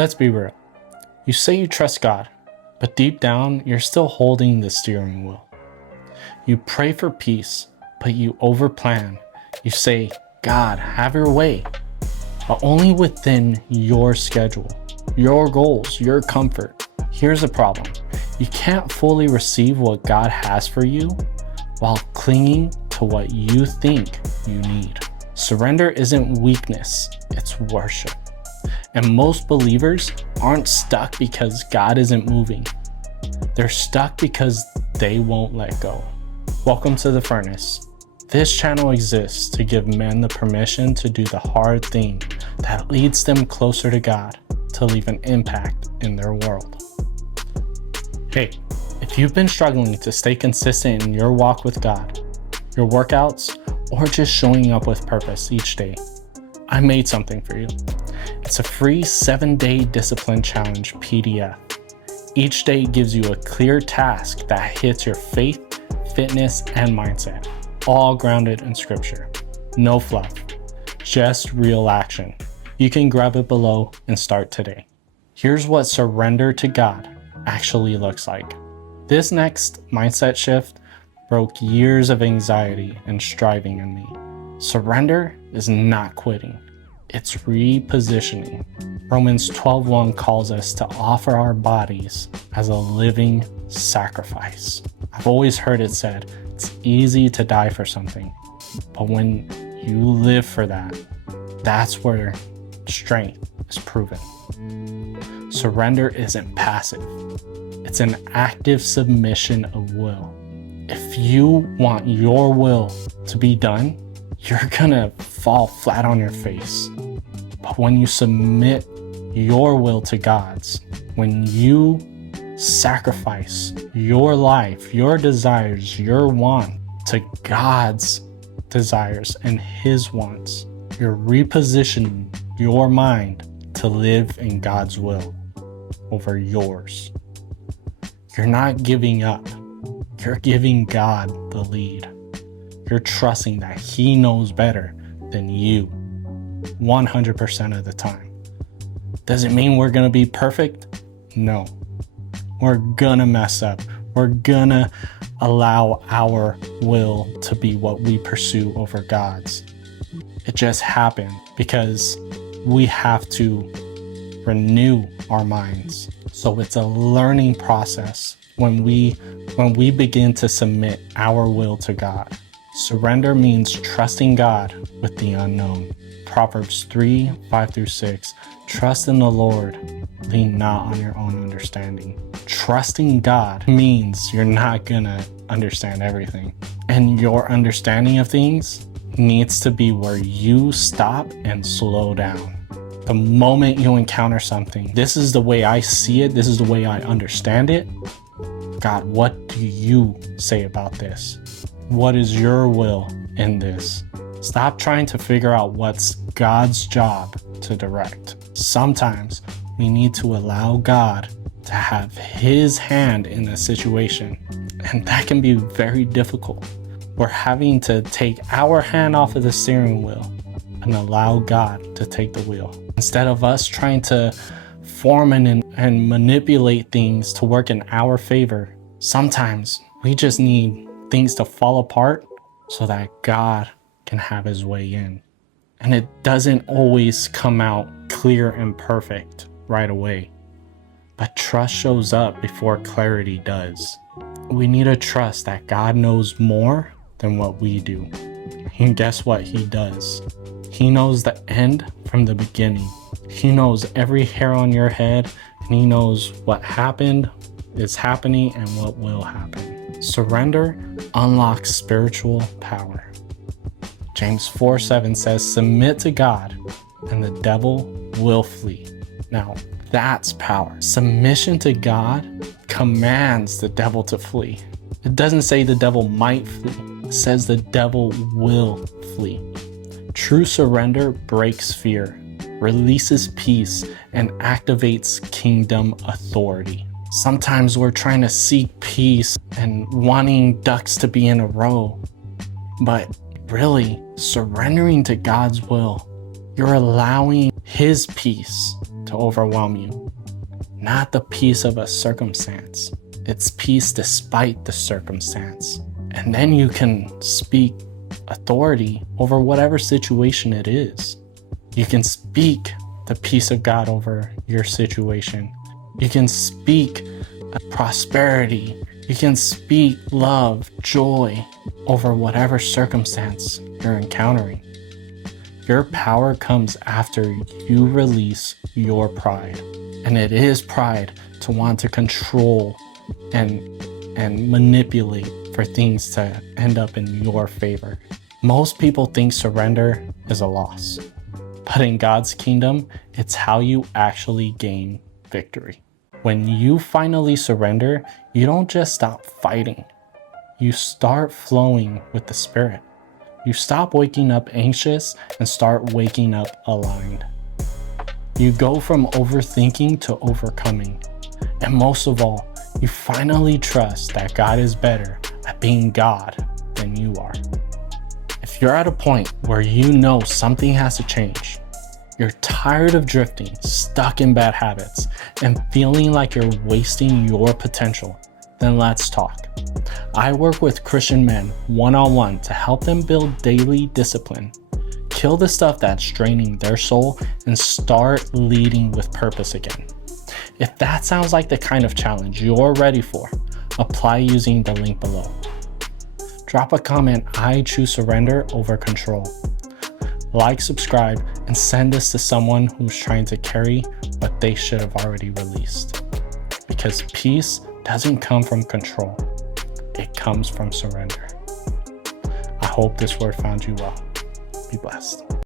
Let's be real. You say you trust God, but deep down, you're still holding the steering wheel. You pray for peace, but you overplan. You say, God, have your way, but only within your schedule, your goals, your comfort. Here's the problem. You can't fully receive what God has for you while clinging to what you think you need. Surrender isn't weakness, it's worship. And most believers aren't stuck because God isn't moving. They're stuck because they won't let go. Welcome to the furnace. This channel exists to give men the permission to do the hard thing that leads them closer to God, to leave an impact in their world. Hey, if you've been struggling to stay consistent in your walk with God, your workouts, or just showing up with purpose each day, I made something for you. It's a free 7-day discipline challenge PDF. Each day gives you a clear task that hits your faith, fitness, and mindset, all grounded in scripture. No fluff, just real action. You can grab it below and start today. Here's what surrender to God actually looks like. This next mindset shift broke years of anxiety and striving in me. Surrender is not quitting. It's repositioning. Romans 12:1 calls us to offer our bodies as a living sacrifice. I've always heard it said, it's easy to die for something, but when you live for that, that's where strength is proven. Surrender isn't passive. It's an active submission of will. If you want your will to be done, you're gonna fall flat on your face. But when you submit your will to God's, when you sacrifice your life, your desires, your want to God's desires and His wants, you're repositioning your mind to live in God's will over yours. You're not giving up. You're giving God the lead. You're trusting that He knows better than you 100% of the time. Does it mean we're gonna be perfect? No. We're gonna mess up. We're gonna allow our will to be what we pursue over God's. It just happened because we have to renew our minds. So it's a learning process when we begin to submit our will to God. Surrender means trusting God with the unknown. Proverbs 3:5-6. Trust in the Lord, lean not on your own understanding. Trusting God means you're not gonna understand everything. And your understanding of things needs to be where you stop and slow down. The moment you encounter something, this is the way I see it, this is the way I understand it. God, what do you say about this? What is your will in this? Stop trying to figure out what's God's job to direct. Sometimes we need to allow God to have His hand in a situation, and that can be very difficult. We're having to take our hand off of the steering wheel and allow God to take the wheel. Instead of us trying to form and manipulate things to work in our favor, sometimes we just need things to fall apart so that God can have His way in. And it doesn't always come out clear and perfect right away. But trust shows up before clarity does. We need to trust that God knows more than what we do. And guess what He does? He knows the end from the beginning. He knows every hair on your head, and He knows what happened, is happening, and what will happen. Surrender unlocks spiritual power. James 4:7 says, submit to God and the devil will flee. Now, that's power. Submission to God commands the devil to flee. It doesn't say the devil might flee. It says the devil will flee. True surrender breaks fear, releases peace, and activates kingdom authority. Sometimes we're trying to seek peace and wanting ducks to be in a row, but really surrendering to God's will, you're allowing His peace to overwhelm you. Not the peace of a circumstance. It's peace despite the circumstance. And then you can speak authority over whatever situation it is. You can speak the peace of God over your situation. You can speak prosperity. You can speak love, joy over whatever circumstance you're encountering. Your power comes after you release your pride. And it is pride to want to control and manipulate for things to end up in your favor. Most people think surrender is a loss. But in God's kingdom, it's how you actually gain victory. When you finally surrender, you don't just stop fighting. You start flowing with the Spirit. You stop waking up anxious and start waking up aligned. You go from overthinking to overcoming. And most of all, you finally trust that God is better at being God than you are. If you're at a point where you know something has to change, you're tired of drifting, stuck in bad habits, and feeling like you're wasting your potential, then let's talk. I work with Christian men one-on-one to help them build daily discipline, kill the stuff that's draining their soul, and start leading with purpose again. If that sounds like the kind of challenge you're ready for, apply using the link below. Drop a comment, I choose surrender over control. Like, subscribe, and send this to someone who's trying to carry what they should have already released. Because peace doesn't come from control. It comes from surrender. I hope this word found you well. Be blessed.